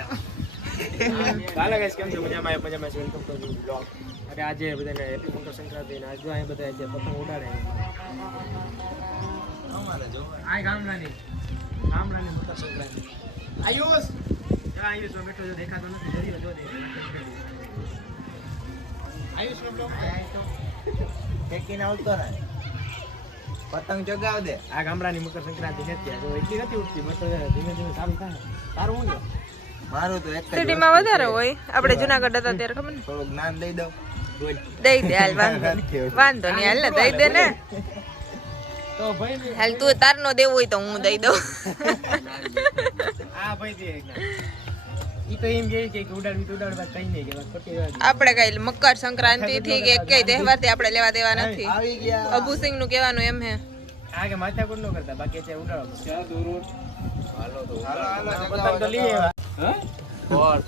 કાલે ગાઈસ કેમ છો મજામાં વેલકમ ટુ ન્યુ બ્લોગ અરે આજે બધાને હેપી મકર સંક્રાંતિ ને આજે અહીં બધા જે પતંગ ઉડાડે અમારે જો આ ગામડાની મકર સંક્રાંતિ આયુષ બેઠો જો દેખાતો નથી જરી જો દે આયુષ નો બ્લોગ ટેકીને આવતો ને પતંગ ચગાવ દે આ ગામડાની મકર સંક્રાંતિ નથી જો એટલી નથી ઉઠતી બસ ધીમે ધીમે ચાલુ થાય તારું હું લ્યો મારું તો એક જ સિટીમાં વધારે હોય આપણે જુનાગઢ હતા ત્યારે ખબર ને થોડું જ્ઞાન દઈ દઉં દઈ દે હાલ વાંધો નહીં હાલ ને દઈ દે ને તો ભાઈ હાલ તું તાર નો દેવો હોય તો હું દઈ દઉં આ ભાઈ દે ઈ તો એમ કહે કે ઉડાડવી તો ઉડાડવા કઈ નહીં કે ખોટી વાત આપણે કઈ મકર સંક્રાંતિ થી કે કઈ તહેવાર થી આપણે લેવા દેવા નથી આવી ગયા અબુસિંહ નું કહેવાનું એમ હે આ કે માથાકૂટ ન કરતા બાકી છે ઉડાડો ચા દોરો હાલો તો હાલો પતંગ તો લઈ આવ્યા હા બોલ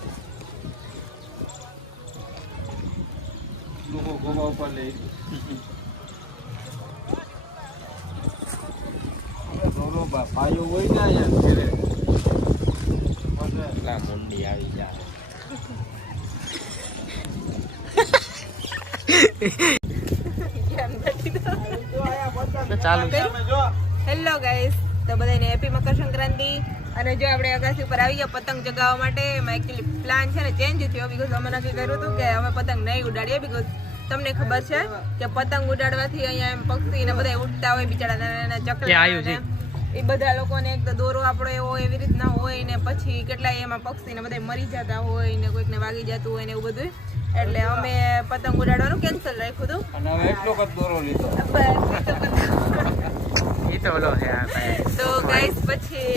લોકો ગોમા ઉપર લે દોરો ભાઈઓ હોય ને યાર ઘરે મતલબ મુંડી આવી જા ચાલુ હેલો ગાઈસ તો બધાને હેપી મકર સંક્રાંતિ અને જો આપણે અગાસી ઉપર આવી ગયા પતંગ ચગાવવા માટે એમાં એકચ્યુઅલી પ્લાન છે ને ચેન્જ થયો બીકોઝ અમે નક્કી કર્યું હતું કે અમે પતંગ નહીં ઉડાડીએ બીકોઝ તમને ખબર છે કે પતંગ ઉડાડવાથી અહીંયા એમ પક્ષી ને બધા ઉડતા હોય બિચારા નાના ચકલા એ બધા લોકોને એક તો દોરો આપણો એવો એવી રીતના હોય ને પછી કેટલાય એમાં પક્ષી ને બધા મરી જતા હોય ને કોઈકને વાગી જતું હોય ને એવું બધું એટલે અમે પતંગ ઉડાડવાનું કેન્સલ રાખ્યું હતું અને હવે એટલો કદ દોરો લીધો ઈ તો ઓલો છે આ ભાઈ તો ગાઈસ પછી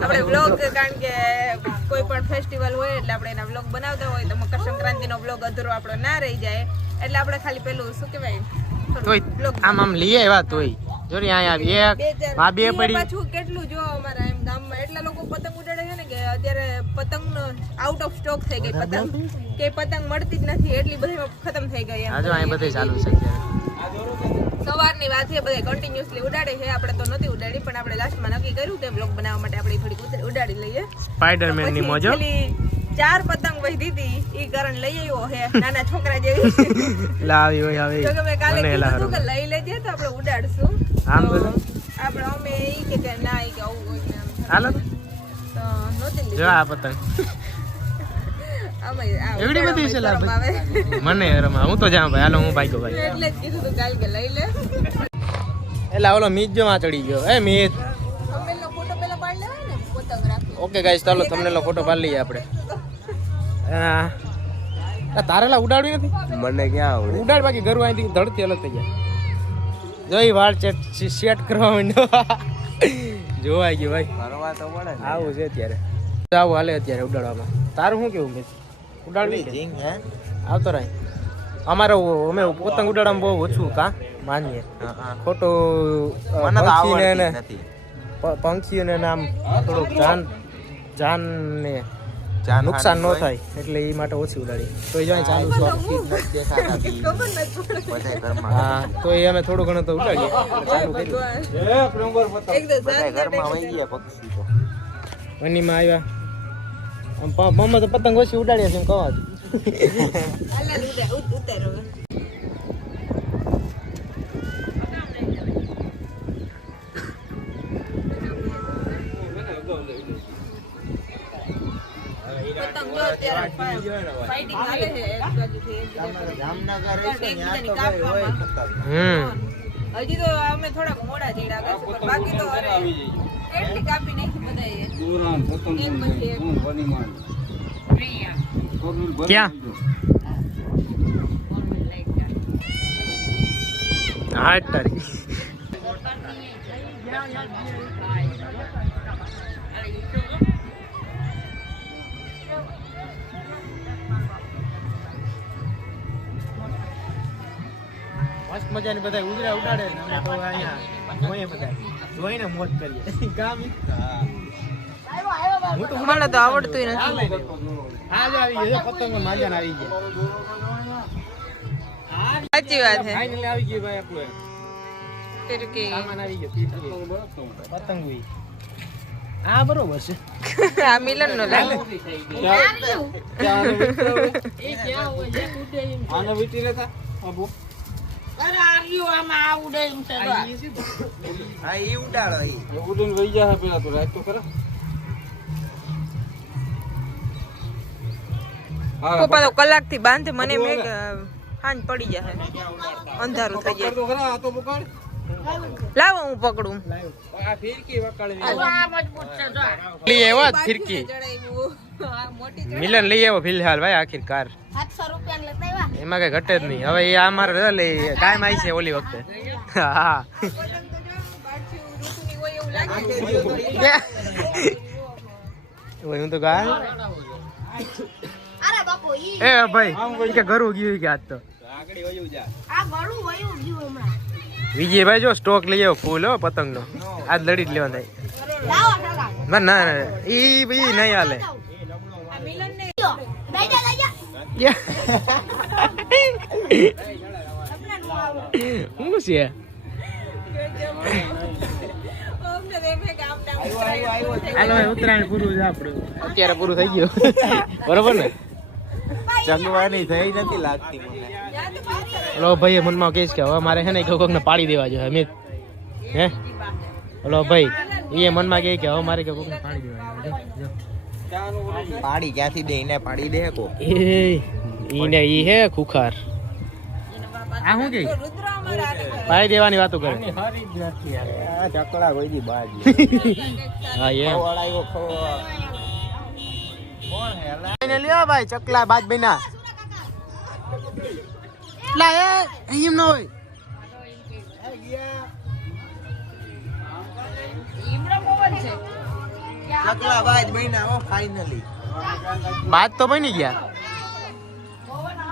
આપણે વ્લોગ કારણ કે કોઈ પણ ફેસ્ટિવલ હોય એટલે આપણે એના વ્લોગ બનાવતા હોય તો મકર સંક્રાંતિનો વ્લોગ અધૂરો આપણો ના રહી જાય એટલે આપણે ખાલી પેલું શું કહેવાય તોય આમ લઈએ વાત તોય જોરી આયા એક આ બે પડી પાછું કેટલું જો અમારા એમ ગામમાં એટલા લોકો પતંગ ઉડાડે છે ને કે અત્યારે પતંગ આઉટ ઓફ સ્ટોક થઈ ગઈ પતંગ કે પતંગ મળતી જ નથી એટલી બધી ખતમ થઈ ગઈ એમ આજો અહીં બધે ચાલુ છે સવારની વાત છે બધા કન્ટિન્યુઅસલી ઉડાડે છે આપણે તો નથી ઉડાડી પણ આપણે લાસ્ટમાં નક્કી કર્યું કે બ્લોગ બનાવવા માટે આપણે થોડીક ઉડાડી લઈએ સ્પાઈડરમેન ની મોજો 4 પતંગ વહી દીધી ઈ કારણ લઈ આવ્યો હે નાના છોકરા જેવી લાવી હોય આવે તો કે કાલે કીધું કે લઈ લેજે તો આપણે ઉડાડશું આમ તો આપણે અમે ઈ કે ના ઈ કે આવું હોય ને હાલો તો નોતી જો આ પતંગ અમે આ એવડી બધી છે લા મને રમા હું તો જામ ભાઈ હાલો હું ભાગ્યો ભાઈ એટલે જ કીધું તો કાલ કે લઈ લે એલા ઓલો મીજ જો માં ચડી ગયો એ મીજ અમે ફોટો પેલા પાડી લેવાય ને પતંગ રાખી ઓકે ગાઈસ ચાલો તમને લો ફોટો પાડી લઈએ આપણે આ તારેલા ઉડાડવી નથી મને ક્યાં આવડે ઉડાડ બાકી ઘર અહીંથી ધડતી અલગ થઈ જાય જોઈ વાળ સેટ કરવા માંડ્યો જોવાઈ ગયું ભાઈ ફરવા તો પડે ને આવું છે અત્યારે આવું હાલે અત્યારે ઉડાડવામાં તારું શું કેવું મેં ઉડાડવી કે જીંગ હે આવતો રહી અમારે અમે પતંગ ઉડાડવામાં બહુ ઓછું કા માનીએ ખોટો મને તો આવડતી નથી પંખીઓને નામ થોડુંક જાન ને નુકસાન ન થાય એટલે એ માટે ઓછી ઉડાડી તો એ જાય ચાલુ છે દેખાતા બી ખબર નથી બધા ઘરમાં હા તો એ અમે થોડું ઘણું તો ઉડાડીએ ચાલુ કર્યું એક તો બધા ઘરમાં વહી ગયા પક્ષી તો વનીમાં આવ્યા મમ્મી તો પતંગ ઓછી ઉડાડીએ છે એમ કહવા અલ્લા ઉતારો પતંગ જો અત્યારે ફાઇટિંગ ચાલે છે એક બાજુથી એક બાજુ જામનગર છે ત્યાં તો ભાઈ હોય પતંગ હજી તો અમે થોડાક મોડા ચડ્યા ગયા પણ બાકી તો અરે કેટલી કાપી નાખી બધાએ એક પછી એક ક્યાં હા તારી મસ્ત મજાની બધા ઉજરા ઉડાડે ને અમે તો અહીંયા જોઈએ બધા જોઈને મોજ કરીએ કામ હું તો મને તો આવડતું નથી આજ આવી ગયો પતંગ માજાન આવી ગયા સાચી વાત છે ફાઇનલી આવી ગયું ભાઈ આપણું फिर के સામાન આવી ગયો પતંગ હા બરોબર છે. આ મિલન નો લાગે. આને વીટી લેતા બાબુ. હા ઈ ઉડાડો ઈ ઉડીને વહી જાય પેલા તો રાખ તો ખરા. પપ્પા તો કલાક થી બાંધે મને મેં હાંજ પડી જાય અંધારું થઈ જાય. તો ખરા આ તો પકડ. લાવો હું પકડું. આ ફિરકી વકાળવી. લઈ આવ્યો ફિરકી. મિલન લઈ આવ્યો ફિલહાલ ભાઈ આખિરકાર. 700 રૂપિયા લેતા આવ્યા. એમાં કઈ ઘટે જ નહીં. હવે એ આ મારે કાયમ આવી છે ઓલી વખતે. હા હું તો ગા અરે બાપુ ઈ એ ભાઈ ઈ કે ઘરું ગયું કે આજ તો આગળ વયું જા. આ ઘણું વયું ગયું હમણાં. વિજયભાઈ જો સ્ટોક લઈ આવ્યો ફૂલ હો પતંગ નો. આજ લડી જ લેવા થાય. લાવો ટકા. ના ના ઈ નહીં હાલે. લ્યો, બેજા બેજા. શું છે હાલો ઉત્તરાયણ પૂરું છે આપણું. અત્યારે પૂરું થઈ ગયું બરોબર ને. ચંગવાની થઈ નથી લાગતી મને હલો ભાઈ મનમાં કહીશ કે હવે મારે છે ને કોક ને પાડી દેવા જોઈએ અમિત. હે હલો ભાઈ એ મનમાં કહે કે હવે મારે કોક ને પાડી દેવા જોઈએ. પાડી ક્યાંથી દે એને પાડી દે કો એ ઈને ઈ હે ખુખાર. આ શું કે પાડી દેવાની વાતો કરે. ચકલા કોઈ દી બાજ હા એમ ખવડાવ્યો કોણ હે એને લ્યો ભાઈ ચકલા બાજ બના લા એ એમ ન હોય. ચકલા બાજ બન્યા હો ફાઇનલી બાજ તો બની ગયા.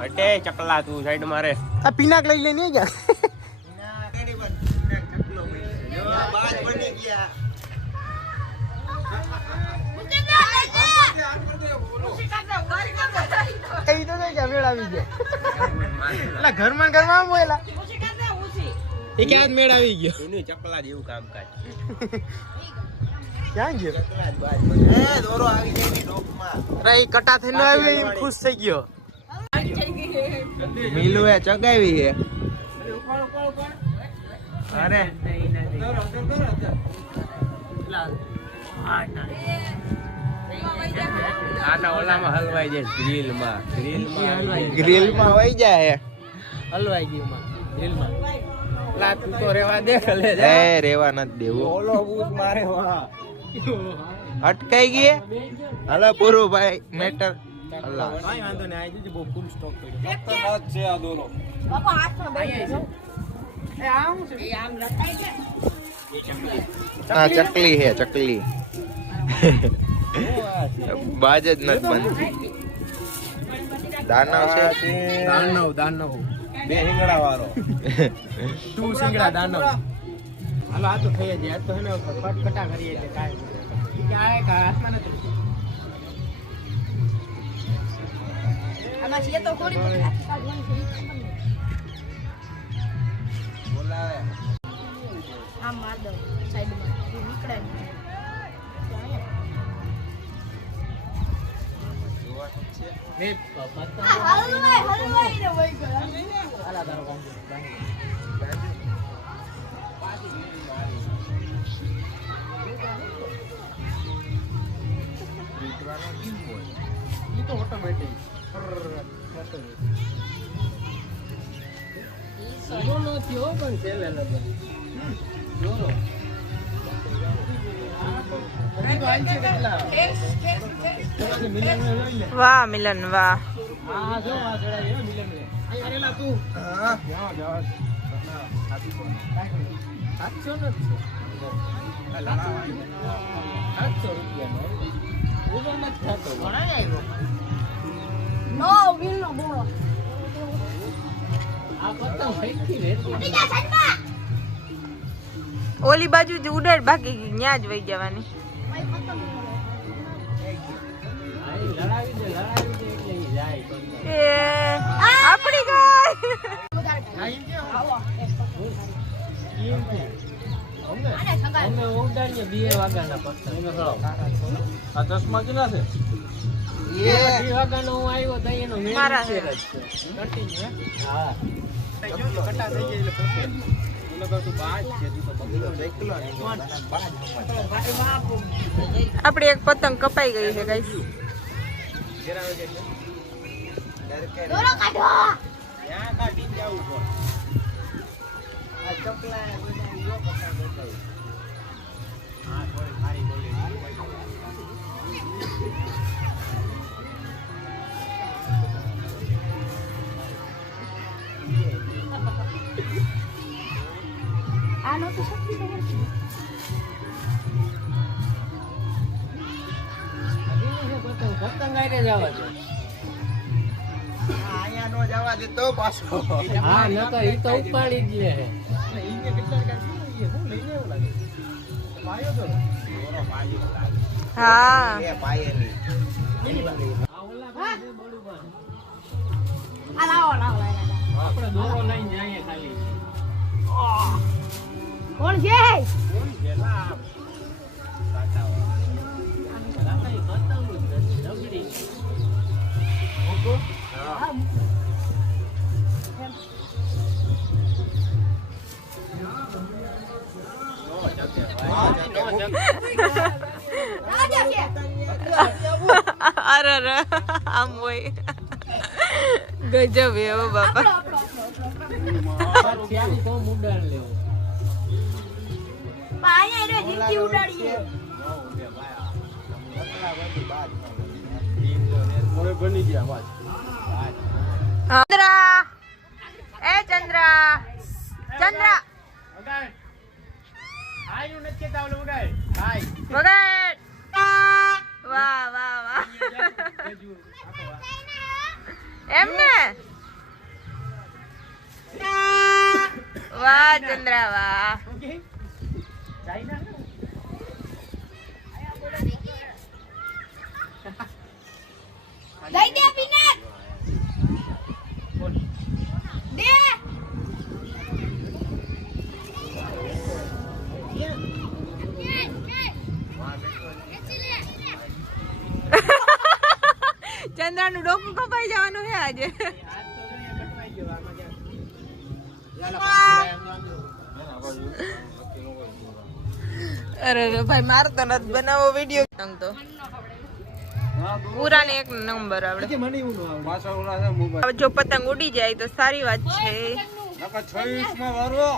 હટે ચકલા તું સાઈડ મારે આ પિનાક લઈ લઈને ગયા. બાજ બની ગયા કઈ તો કઈ મેળ આવી ગયો. એટલે ઘરમાં ઘરમાં બોલા એ ક્યાં મેળ આવી ગયો. એનું ચકલા જેવું કામકાજ ક્યાં ગયો. ચકલા જ બાજ બને એ દોરો આવી જાય ની ડોકમાં અરે એ કટા થઈને આવ્યો એમ ખુશ થઈ ગયો. મિલુ એ ચગાવી હે અરે આના ઓલામાં હલવાઈ જાય ગ્રીલમાં ગ્રીલ માં વઈ જાય હલવાઈ ગયું માં દિલમાં. લા તું તો રેવા દે ખલે એ રેવા નથી દેવું ઓલો બૂટ મારે વાહ અટકાઈ ગઈ હાલો પૂરું ભાઈ મેટર અલ્લાહ ભાઈ વાંધો નહીં આવી જજો બહુ ફૂલ સ્ટોક પડ્યો. ખતરનાક છે આ દોરો. બાપુ હાથમાં બેસી હા ચકલી હે ચકલી બાજ જ નથી બનતી દાનવ છે દાનવ બે રીંગણા વાળો. તું સિંગડા દાનવ. હાલો આ તો થઈ જાય. આ તો હે ને કટા કરીએ એટલે કાંઈ ક્યાંય હાથમાં નથી. આમાં છે તો થોડી બધી આખી કાઢવાની છે. બોલાવે આમ માર દો સાઈડમાં નીકળે નહીં. મેં પતંગ હલવાઈ ને વઈ ગયો. હાલા તારો કામ છે. ઈ તો ઓટોમેટિક જોરો થયો પણ છેલ્લે લગન જોરો વાહ મિલન વાહ. આ જો આ ચડાવી મિલન રે અહીં આરેલા તું હા જાઓ જાઓ 700 નથી 700 રૂપિયા ઉભો મત ખાતો ઘણા આવ્યો. નો વિલ નો બોલો. આ પતંગ ફેંકી રહેતી બીજા સાઈડમાં. ઓલી બાજુ જ ઉડાડ બાકી ન્યા જ વહી જવાની. ભાઈ પતંગ લડાવી દે એટલે ઈ જાય. એ આપણી ગાય. આને સગાઈ. અમે ઉડાડીએ બે વાગ્યાના પત્તા એને ખરાબ આ ચશ્મા કેટલા છે એ 2 વાગ્યાનો હું આવ્યો તો એનો મેન મારા છે છે. કન્ટિન્યુ હા કટા થઈ જાય એટલે પોતે મને કહું તું બાજ છે તું તો બગડો એકલો ને આપડી એક પતંગ કપાઈ ગઈ છે ગાઈસ. દોરો કાઢો ત્યાં કાઢીને જવું પડે. આ ચકલા બધા યો પત્તા દેખાય હા થોડી સારી બોલી આ નો તો શક્તિ છે પતંગ આઈને જવા દે અહીંયા નો જવા દે તો પાછો હા નકર ઈ તો ઉપાડી જ લે હા એ પાયેલી આ લાવો લાવો આપણે દોરો લઈને જઈએ ખાલી કોણ છે રાજા છે અરે અરે આમ હોય ગજબ એવો બાપા. ત્યાંથી કોમ ઉડાડ લેવો પાયા રે જીતી ઉડાડીએ હવે બની ગયા વાત ચંદ્રા એ ચંદ્રા ચંદ્રા આયુ નથી કેતા ઓલો ઉડાડ હાય વગાડ. વાહ વાહ વાહ એમ ને વાહ ચંદ્રા વાહ. લઈ દે પિનાક દે ચંદ્રા નું ડોકું કપાઈ જવાનું છે આજે. અરે અરે ભાઈ મારે તો નથી બનાવો વિડીયો. પતંગ તો પૂરા ને એક નંબર આવડે. પાછા ઓલા છે મોબાઈલ હવે જો પતંગ ઉડી જાય તો સારી વાત છે. નકર 26 માં વારો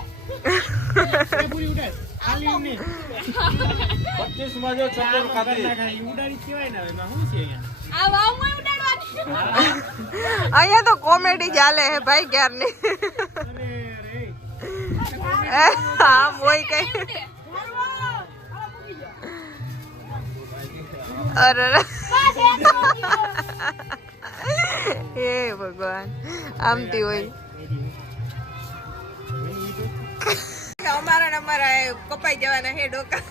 25 માં જો ચંદન ખાતી આ વાવમાં ઉડાડવાની અહીંયા તો કોમેડી ચાલે હે ભાઈ ક્યારની. આમ હોય કઈ. અરે અરે. હે ભગવાન આમતી હોય. અમારા ને અમારા કપાઈ જવાના હે ડોકા.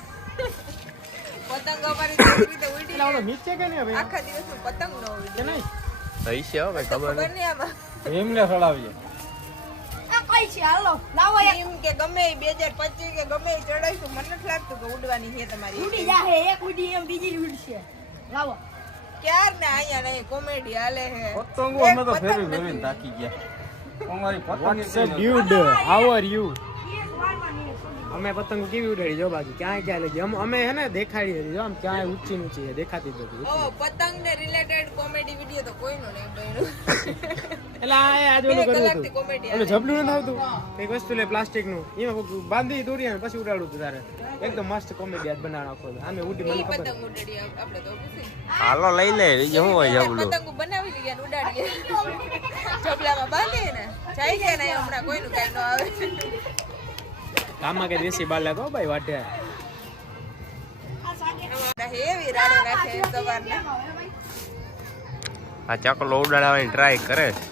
પતંગ અમારી કેવી રીતે ઉડી આખા દિવસ પતંગ ન ઉડી. થઈ છે હવે ખબર ખબર નહીં આમાં એમને સડાવીએ આ કઈ છે હાલો લાવો એક એમ કે ગમે એ 2025 કે ગમે એ ચડાઈશું મને નથી લાગતું કે ઉડવાની છે તમારી. ઉડી જાહે એક ઉડી એમ બીજી ઉડશે લાવો ક્યાર ને અહીંયા નહીં કોમેડી હાલે હે. પતંગો અમે તો ફેરવી ફેરવીને તાકી ગયા અમારી પતંગ ડ્યુડ હાઉ આર યુ? એક વારમાં નહીં અમે પતંગ કેવી ઉડાડી જો બાકી ક્યાંય ક્યાં લઈ ગયા અમે હે ને દેખાડી હતી જો આમ ક્યાંય ઊંચી ઊંચી છે દેખાતી જ નથી. ઓ પતંગ ને રિલેટેડ કોમેડી વિડિયો તો કોઈનો નહીં બન્યો. એટલે આ આજ ઓલું 2 કર્યું કલાકથી હતું કોમેડી ઓલું જબલું નથી આવતું કઈક વસ્તુ લે પ્લાસ્ટિક નું એમાં કોક બાંધી દોરી અને પછી ઉડાડું હતું તારે એકદમ મસ્ત કોમેડી આજ બનાવ નાખો આમે ઉડી મને ખબર પતંગ ઉડાડી આપણે તો પૂછી હાલો લઈ લે બીજું શું હોય જબલું પતંગ બનાવી લઈએ ને ઉડાડીએ. ચોપલામાં બાંધીએ ને જાય કે નહીં હમણાં કોઈનું કઈ ન આવે. કામમાં કઈ દેશી બાર લાગો ભાઈ વાટે હેવી રાડો નાખે સવારના. આ ચકલો ઉડાડવાની ટ્રાય કરે છે.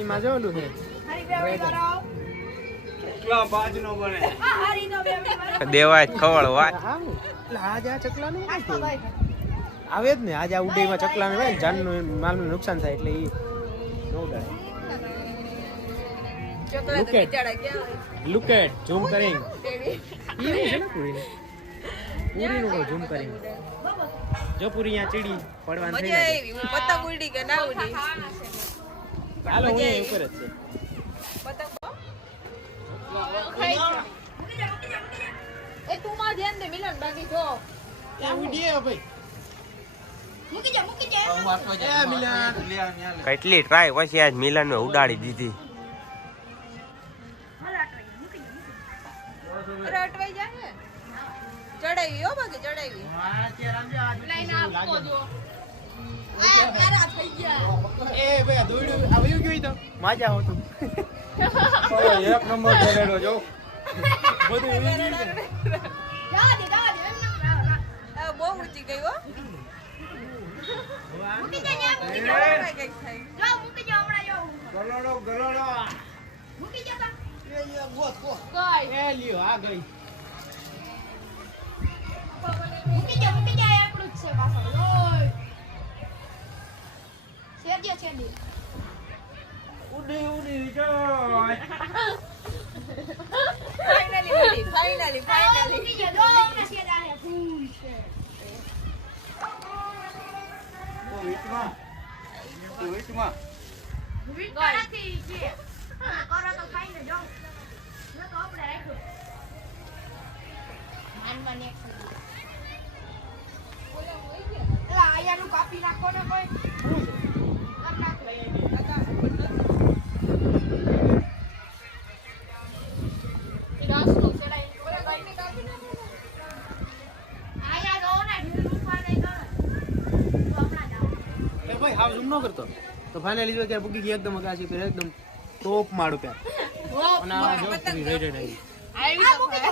એમાં જો ઓલું છે હરી બે કરો ક્યાં બાજનો બને આ હરી નો બે કરો દેવાય ખવડ વાત આવું એટલે આજ આ ચકલાનું આ તો ભાઈ આવે જ ને આજે આ ઉડીમાં ચકલાનું હોય ને જાનનું માલનું નુકસાન થાય એટલે એ ન ઉડાડે. Chocolate Look at. બિચારા ક્યાં હોય? લુક એટ ઝૂમ કરીને તેડી. એવું છે ને પૂરી પૂરી નું ઝૂમ કરીને જો પૂરી અહીંયા ચીડી પડવાનું થઈ મજા જાય આવી પતંગ ઉડી કે ના ઉડી હાલો હું અહીંયા ઉપર જ છે પતંગ એ તું માં ધ્યાન દે મિલન બાકી જો ત્યાં ઉડીએ ભાઈ મૂકી જા એ મિલન કેટલી ટ્રાય પછી આજ મિલન ને ઉડાડી દીધી. અટવાઈ જાય ચડાવી હો બાકી ચડાવી લાઈન આપકો જો આ મારા થઈ ગયા એ ભાઈ આ દોડ્યું આ વયું ગયું તો માજા હોતું એક નંબર કરેલો જો બધું એવી જ રીતે. જા દે એમ ના આ બહુ ઊંચી ગઈ હો મૂકી જા કંઈક થાય જો મૂકી જા હમણાં જો ગલોડો મૂકી જા તા એ ગોત ગોત કોઈ એ લ્યો આ ગઈ મૂકી જા આપણું જ છે પાછળ ઓય છેડી ઉડી જો ફાઇનલી મૂકી જા જો હમણાં છેડા હે ફૂલ છે વીટમાં વિટારાથી છે કરો તો ખાઈને જાઓ ન તો આપણે રાખ્યો માનમાં નેક્સ્ટ એલા આયાનું કાપી નાખો ને કોઈ એ ભાઈ હાવ ઝૂમ ન કરતો તો ફાઇનલી જો કે પૂગી ગઈ એકદમ અગાસી પર એકદમ ટોપ માળું પ્યા અને આ જો પૂરી રેડ આવી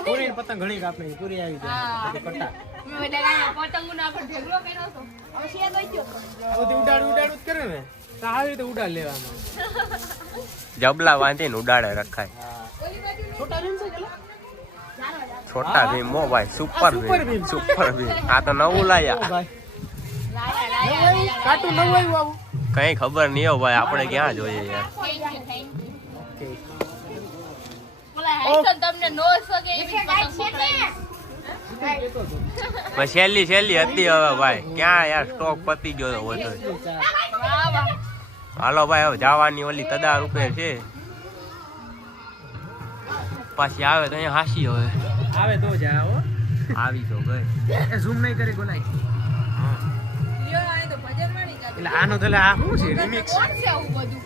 પૂરી ને પતંગ ઘણી કાપી પૂરી આવી જાય કટ્ટા બધી ઉડાડું જ કરે ને તો આવી રીતે ઉડાડ લેવાનું જબલા વાંધીને ઉડાડે રખાય. છોટા ભીમ છે ચલો છોટા ભીમ મો ભાઈ સુપર ભીમ સુપર ભીમ આ તો નવું લાયા. ભાઈ કાટું નવું આવ્યું આવું કઈ ખબર નહીં હો ભાઈ આપણે ક્યાં જોઈએ યાર. તમને નો સકે એવી પતંગ પકડાઈ છેલ્લી હતી હવે ભાઈ ક્યાં યાર સ્ટોક પતી ગયો હોય. હાલો ભાઈ હવે જવાની ઓલી તદાર ઉપર છે પાછી આવે તો અહીંયા હાસી હવે આવે તો જા હો આવી તો ગઈ. એ ઝૂમ નહીં કરી બોલાય લ્યો આને તો ભજન વાળી કાપી એટલે આનો તો આ શું છે રિમિક્સ કોણ છે આવું બધું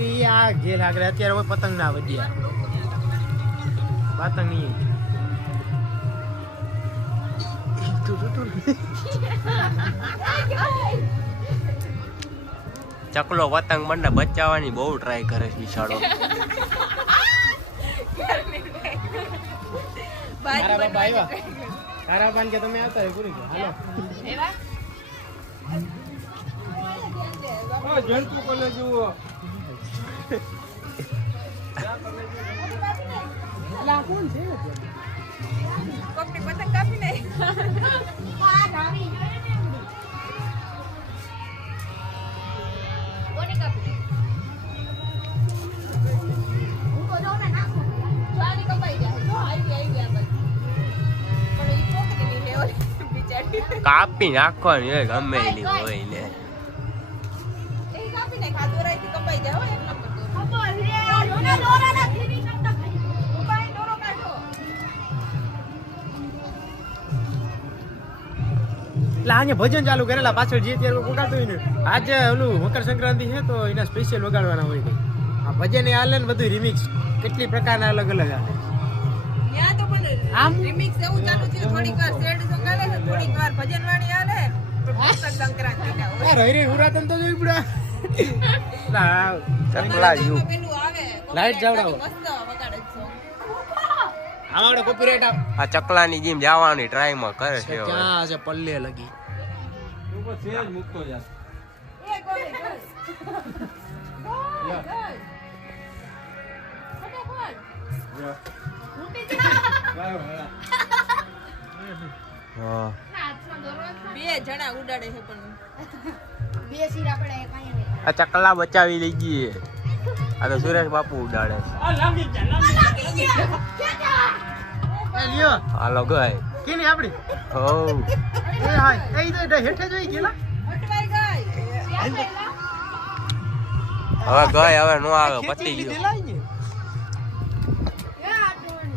એ આ ઘેર આગળ અત્યારે હોય પતંગ ના વધ્યા પતંગ નહીં ચકલો પતંગ મને બચાવવાની બહુ ટ્રાય કરે છે બિચારો. મારા બાપા આવ્યા તારા બાપા કે તમે આવતા રહે પૂરી ગયો હાલો એવા જંતુ કોલે જુઓ અલા કોણ છે કોકની પતંગ કાપી નહીં આ ધાવી જોઈએ ને કોને કાપી હું તો જાઉં ને નાખો આની કપાઈ જાય જો આવી આ બધી પણ ઈ કોકની નહીં લેવાની બિચારી કાપી નાખવાની હોય ગમે એની હોય ને. એ કાપી નાખ આ દોરાઈથી કપાઈ જાય હો એક નંબર દોરો અબો રે રોના દોરા ના ધીરી શકતા ઉપાય દોરો કાઢો એટલે અહીંયા ભજન ચાલુ કરેલા પાછળ જે ત્યારે વગાડતું હોય ને આજે ઓલું મકર સંક્રાંતિ છે તો એના સ્પેશિયલ વગાડવાના હોય કઈ આ ભજન એ હાલે ને બધું રિમિક્સ કેટલી પ્રકારના અલગ અલગ હાલે ત્યાં તો પણ આમ? રિમિક્સ એવું ચાલુ થયું થોડીક વાર સેડ સોંગ આલે છે થોડીક વાર ભજન વાળી આલે મકર સંક્રાંતિના હોય આ રહી રહી ઉરાતન તો જોઈ પડ્યા ચકલા યુ પેલું આવે લાઈટ જાવડાવો. મસ્ત વગાડે છે song. આમાં કોપીરાઈટ આપ આ ચકલાની જેમ જવાની ટ્રાયમાં કરે છે હવે. ક્યાં છે પલ્લે લગી ઉપર સેજ મૂકતો જા એ કોઈ ગઈ. હા હાથમાં દોરો બે જણા ઉડાડે છે પણ બે સીરા પડે કાંઈ નહીં આ ચકલા બચાવી લઈ ગઈ આ તો સુરેશ બાપુ ઉડાડે છે. એ લ્યો હાલો ગઈ કેની આપડી ઓ એ હાય એ તો હેઠે જોઈ ગયેલા અટવાઈ ગઈ હવે ગઈ હવે નો આવે પતી લીધી ગયું લાઈ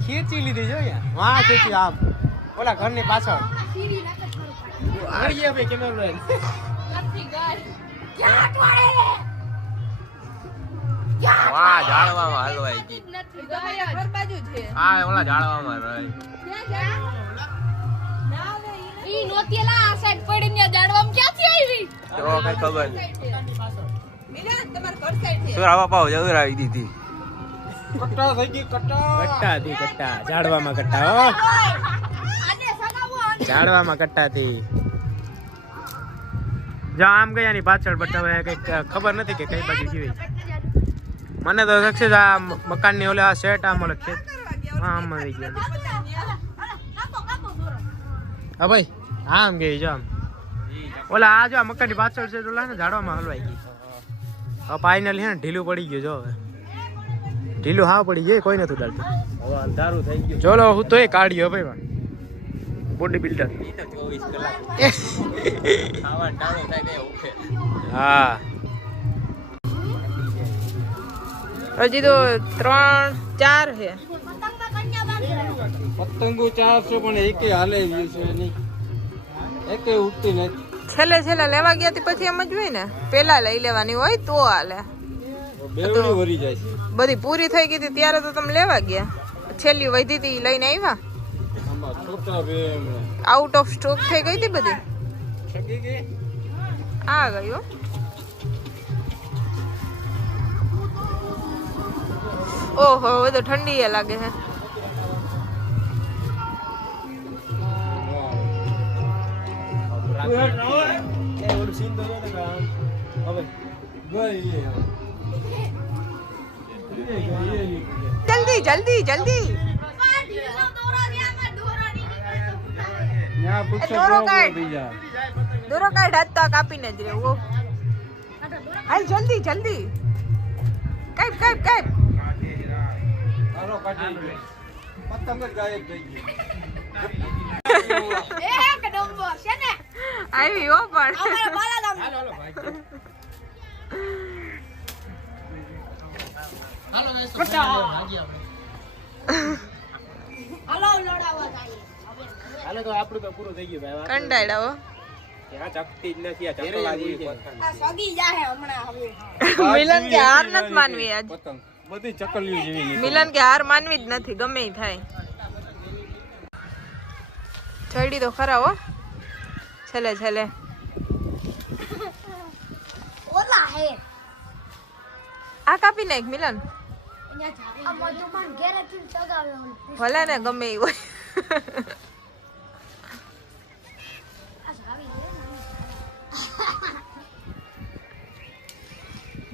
ખેંચી લીધી જો યાર વાહ ખેંચી આમ ઓલા ઘરની પાછળ હળીએ ભાઈ કેમેરો લઈને વાહ જાળવામાં હલવાઈ ગઈ ઘર બાજુ છે આ ઓલા જાળવામાં રહી ઈ નોતીલા આ સાઈડ પડીને જાડવામાં ક્યાંથી આવી તો કઈ ખબર નહીં મિલન તમાર ઘર સાઈડ છે શું આવા પાવ જરૂર આવી દીધી કટ્ટા થઈ ગઈ કટ્ટા કટ્ટા ઝાડવામાં કટ્ટા હો આને સગાવો આને ઝાડવામાં કટ્ટા થી જા આમ ગયા ની પાછળ બટ હવે કઈ ખબર નથી કે કઈ બાજુ જીવી મને તો સક્સેસ આ મકાન ની ઓલે આ સેટ આમ ઓલે ખેત હા આમ આવી ગયા હા ભાઈ આમ ગઈ જો આમ ઓલા આ જો આ મકાન ની પાછળ છે ઓલા ને ઝાડવામાં હલવાઈ ગઈ હવે ફાઇનલ હે ને ઢીલું પડી ગયું જો હવે ઢીલું હા પડી ગયું કોઈ નથી ઉડાડતું હવે અંધારું થઈ ગયું ચોલો હું તોય કાઢ્યો ભાઈ બોડી બિલ્ડર ઈ તો 24 કલાક ખાવા ટાણો થાય ને ઉઠે હા હજી તો 3-4 છે પતંગમાં કન્યા બાંધી પતંગો 400 પણ એકે હાલે ગયું છે નહીં એકે ઉઠતી નથી છેલ્લે લેવા ગયા તી પછી એમ જ હોય ને પેલા લઈ લેવાની હોય તો હાલે બેવડી વરી જાય છે બધી પૂરી થઈ ગઈ હતી ત્યારે તો તમે લેવા ગયા છેલ્લી વધી હતી લઈને આવ્યા આમાં છોટા બે એમને આઉટ ઓફ સ્ટોક થઈ ગઈ હતી બધી છકી ગઈ આ ગયો ઓહો હવે તો ઠંડી એ લાગે છે ઓલું સીન તો જો ને હવે ગઈ જલ્દી ઢીલો દોરો દે દોરો ની ન્યા પૂછો દોરો કાઢ. બીજા દોરો કાઢ હાથ તો કાપીને જ રહેવું હાલ જલ્દી કાપ હાલો કાઢી ગયો પતંગ જ ગાયબ થઈ ગઈ એક ડંબો છે ને આવી હો પણ અમારા બાલાગામ હાલો ભાઈ હાલો ભાઈ ભાગી આપણે હાલો લડાવવા જાય હાલો તો આપણું તો પૂરું થઈ ગયું ભાઈ કંટાળ્યા હો ત્યાં ચકતી જ નથી આ ચકલા જેવી પતંગ આ સગી જાહે હમણાં હવે મિલન કે હાર નથી માનવી આજ પતંગ બધી ચકલીઓ જેવી નીકળી. મિલન કે હાર માનવી જ નથી ગમે ઈ થાય ચડી તો ખરા હો છેલ્લે ઓલા હે આ કાપી નાખ મિલન આ મધુમાન ઘેરે થી સગાવ્યો ભલે ને ગમે ઈ હોય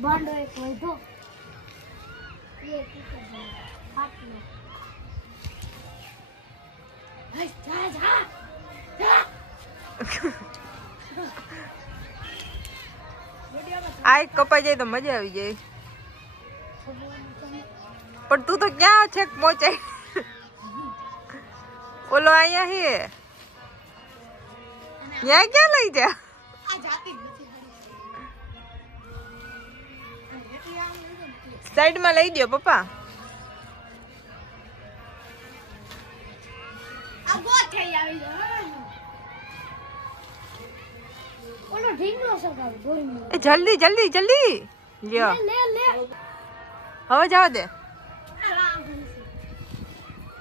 બાંડો એક વધો હાટલો જા આ એક કપાઈ જાય તો મજા આવી જાય પણ તું તો ક્યાં છે પહોંચાય ઓલો અહીંયા હે ત્યાં ક્યાં લઈ જા આ જાતી નથી સાઈડમાં લઈ દો પપ્પા આ ગોઠઈ આવી જાય ઓલો ઢીંગલો સગાવ ગોળીનો એ જલ્દી લ્યો લે હવે જાવ દે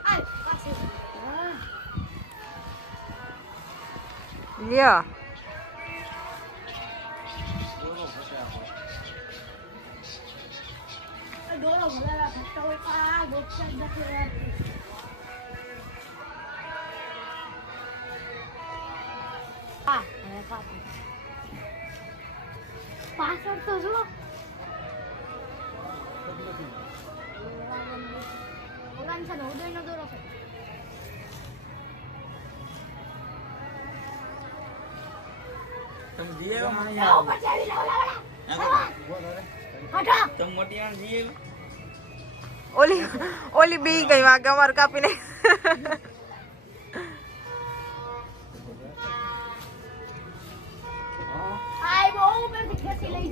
આ પાસે લ્યો ડોળો ભલાવા ઘટતો હોય આ ગોઠા જતો આ હવે કાપો પાછળ તો જો ઓલાન છે ને ઉદયનો દોરો છે તમે દીએ પચાવી લાવ હટા ઓલી બી ગઈ વાગે અમાર કાપીને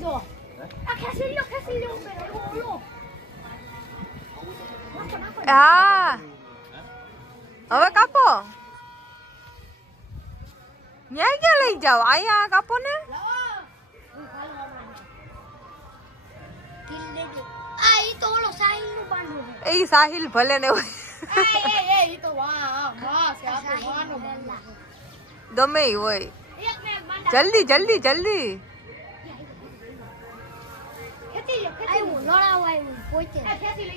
જો આ ખેંચી લો ઓલો હા હવે કાપો ન્યાય ક્યાં લઈ જાઓ અહીંયા કાપો ને આ ઈ તો ઓલો સાહિલ નું બાંધો એ સાહિલ ભલે ને હોય એ ઈ તો વાહ છે આપણો વાનો બાંધો ગમે ઈ હોય એક ને એક બાંધા જલ્દી જલ્દી જલ્દી ખેંચી લો નળાવ આવ્યું પોચે ખેંચી